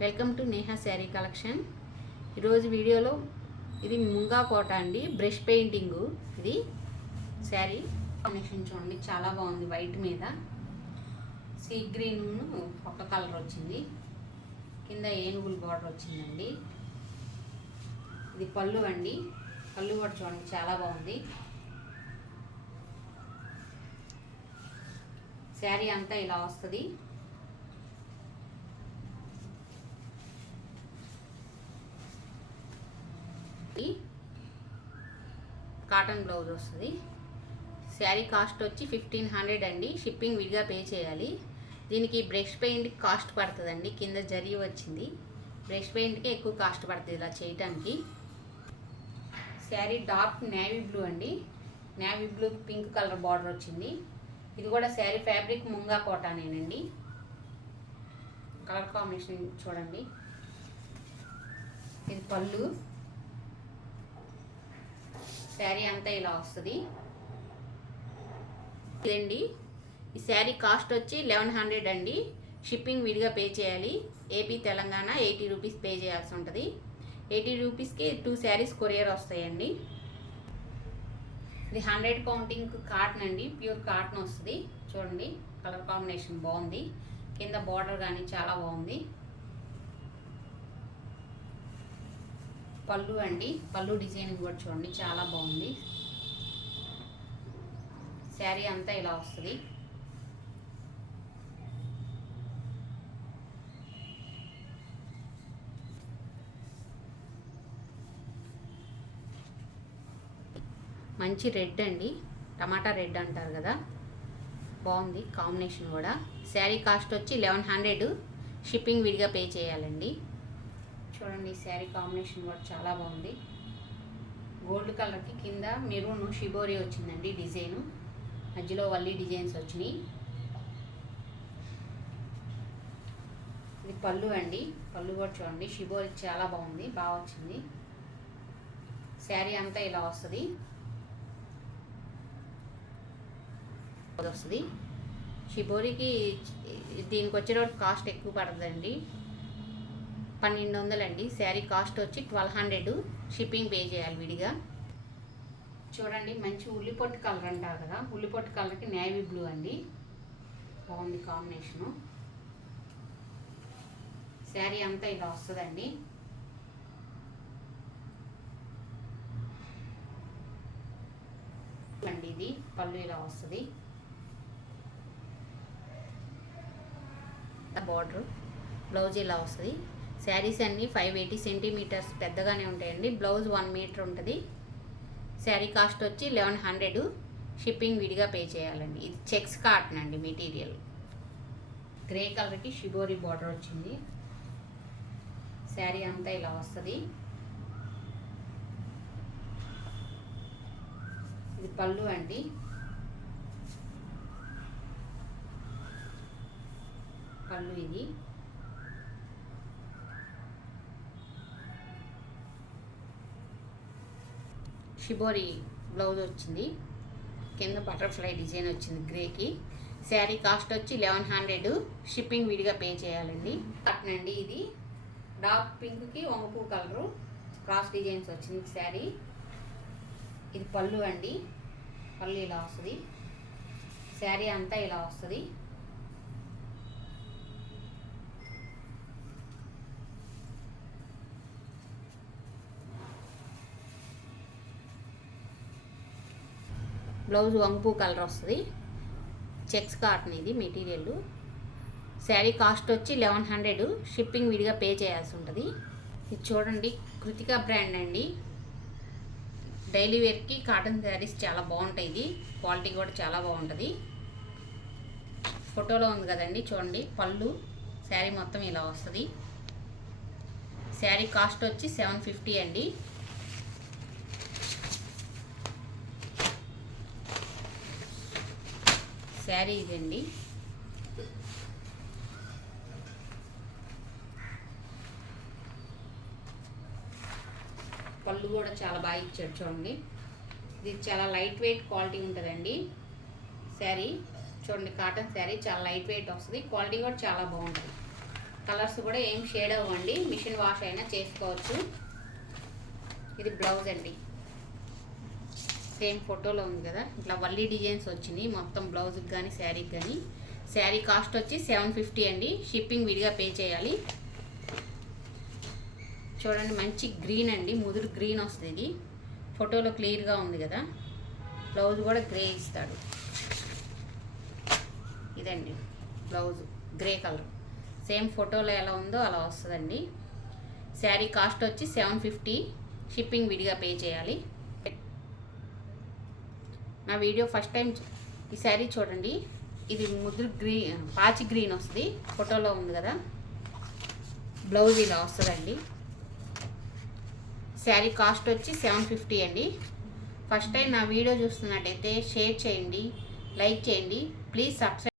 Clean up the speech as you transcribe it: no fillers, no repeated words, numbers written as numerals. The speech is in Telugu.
Welcome to Neha sari collection. ఈరోజు వీడియోలో ఇది ముంగా కోట అండి, బ్రష్ పెయింటింగు. ఇది శారీ కాంబినేషన్ చూడండి, చాలా బాగుంది. వైట్ మీద సీ గ్రీన్ ఒక కలర్ వచ్చింది, కింద ఏనుగుల బార్డర్ వచ్చిందండి. ఇది పళ్ళు అండి, పళ్ళు కూడా చూడండి చాలా బాగుంది. శారీ అంతా ఇలా వస్తుంది. కాటన్ బ్లౌజ్ వస్తుంది. శారీ కాస్ట్ వచ్చి 1500 అండి. షిప్పింగ్ విడిగా పే చేయాలి. దీనికి బ్రష్ పెయింట్ కాస్ట్ పడుతుందండి. కింద జరీ వచ్చింది. బ్రష్ పెయింట్కి ఎక్కువ కాస్ట్ పడుతుంది ఇలా చేయటానికి. శారీ డార్క్ నేవీ బ్లూ అండి, navy blue pink colour border వచ్చింది. ఇది కూడా శారీ ఫ్యాబ్రిక్ ముంగా కోటానేనండి. కలర్ కాంబినేషన్ చూడండి. ఇది పళ్ళు. శారీ అంతా ఇలా వస్తుంది. ఇదండి ఈ శారీ కాస్ట్ వచ్చి 1100 అండి. షిప్పింగ్ విడిగా పే చేయాలి. ఏపీ తెలంగాణ 80 రూపీస్ పే చేయాల్సి ఉంటుంది. 80 రూపీస్కి 2 శారీస్ కొరియర్ వస్తాయండి. ఇది 100 కౌంటింగ్ కాటన్ అండి, ప్యూర్ కాటన్ వస్తుంది. చూడండి కలర్ కాంబినేషన్ బాగుంది. కింద బార్డర్ కానీ చాలా బాగుంది. పళ్ళు అండి, పళ్ళు డిజైన్ కూడా చూడండి చాలా బాగుంది. శారీ అంతా ఇలా వస్తుంది. మంచి రెడ్ అండి, టమాటా రెడ్ అంటారు కదా, బాగుంది కాంబినేషన్ కూడా. శారీ కాస్ట్ వచ్చి 1100. షిప్పింగ్ విడిగా పే చేయాలండి. చూడండి శారీ కాంబినేషన్ కూడా చాలా బాగుంది. గోల్డ్ కలర్కి కింద మెరూన్ షిబోరి వచ్చిందండి డిజైను, మధ్యలో వల్లి డిజైన్స్ వచ్చినాయి. ఇది పళ్ళు అండి, పళ్ళు కూడా చూడండి షిబోరి చాలా బాగుంది, బాగా వచ్చింది. శారీ అంతా ఇలా వస్తుంది. షిబోరికి దీనికి వచ్చేటప్పుడు కాస్ట్ ఎక్కువ పడుతుందండి, 1200 అండి. శారీ కాస్ట్ వచ్చి 1200. షిప్పింగ్ పే చేయాలి విడిగా. చూడండి మంచి ఉల్లిపొట్టు కలర్ అంటారు కదా, ఉల్లిపొట్టు కలర్కి నేవీ బ్లూ అండి, బాగుంది కాంబినేషను. శారీ అంతా ఇలా వస్తుందండి. అండి ఇది పళ్ళు ఇలా వస్తుంది. బార్డర్ బ్లౌజ్ ఇలా వస్తుంది. శారీస్ అన్నీ 580 సెంటీమీటర్స్ పెద్దగానే ఉంటాయండి. బ్లౌజ్ 1 మీటర్ ఉంటుంది. శారీ కాస్ట్ వచ్చి 1100. షిప్పింగ్ విడిగా పే చేయాలండి. ఇది చెక్స్ కాటన్ అండి మెటీరియల్. గ్రే కలర్కి షిబోరి బార్డర్ వచ్చింది. శారీ అంతా ఇలా వస్తుంది. ఇది పళ్ళు అండి, పళ్ళు ఇది. షిబోరి బ్లౌజ్ వచ్చింది, కింద బటర్ఫ్లై డిజైన్ వచ్చింది గ్రేకి. శారీ కాస్ట్ వచ్చి 1100. షిప్పింగ్ విడిగా పే చేయాలండి. కాటన్ అండి ఇది, డార్క్ పింక్కి వంగపూ కలరు క్రాస్ డిజైన్స్ వచ్చింది శారీ. ఇది పళ్ళు అండి, పళ్ళు ఇలా వస్తుంది. శారీ అంతా ఇలా వస్తుంది. బ్లౌజ్ వంగపూ కలర్ వస్తుంది. చెక్స్ కాటన్ ఇది మెటీరియల్. శారీ కాస్ట్ వచ్చి 1100. షిప్పింగ్ విడిగా పే చేయాల్సి ఉంటుంది. ఇది చూడండి కృతికా బ్రాండ్ అండి, డైలీ వేర్కి కాటన్ శారీస్ చాలా బాగుంటాయి. ఇది క్వాలిటీ కూడా చాలా బాగుంటుంది. ఫోటోలో ఉంది కదండి చూడండి. పళ్ళు శారీ మొత్తం ఇలా వస్తుంది. శారీ కాస్ట్ వచ్చి 750 అండి. శారీ ఇదండి. పళ్ళు కూడా చాలా బాగా ఇచ్చాడు చూడండి. ఇది చాలా లైట్ వెయిట్ క్వాలిటీ ఉంటుందండి శారీ. చూడండి కాటన్ శారీ చాలా లైట్ వెయిట్ వస్తుంది. క్వాలిటీ కూడా చాలా బాగుంటుంది. కలర్స్ కూడా ఏం షేడ్ అవ్వండి, మిషన్ వాష్ అయినా చేసుకోవచ్చు. ఇది బ్లౌజ్ అండి, సేమ్ ఫోటోలో ఉంది కదా, ఇట్లా వల్లీ డిజైన్స్ వచ్చినాయి మొత్తం బ్లౌజ్కి కానీ శారీకి కానీ. శారీ కాస్ట్ వచ్చి 750 అండి, షిప్పింగ్ విడిగా పే చేయాలి. చూడండి మంచి గ్రీన్ అండి, ముదురు గ్రీన్ వస్తుంది. ఇది ఫోటోలో క్లియర్గా ఉంది కదా. బ్లౌజ్ కూడా గ్రే ఇస్తాడు. ఇదండి బ్లౌజ్, గ్రే కలర్, సేమ్ ఫోటోలో ఎలా ఉందో అలా వస్తుందండి. శారీ కాస్ట్ వచ్చి 750, షిప్పింగ్ విడిగా పే చేయాలి. నా వీడియో ఫస్ట్ టైం ఈ శారీ చూడండి, ఇది ముద్దు గ్రీన్, పాచి గ్రీన్ వస్తుంది, ఫోటోలో ఉంది కదా. బ్లౌజ్ ఇలా వస్తుందండి. శారీ కాస్ట్ వచ్చి 750 అండి. ఫస్ట్ టైం నా వీడియో చూస్తున్నట్టయితే షేర్ చేయండి, లైక్ చేయండి, ప్లీజ్ సబ్స్క్రైబ్.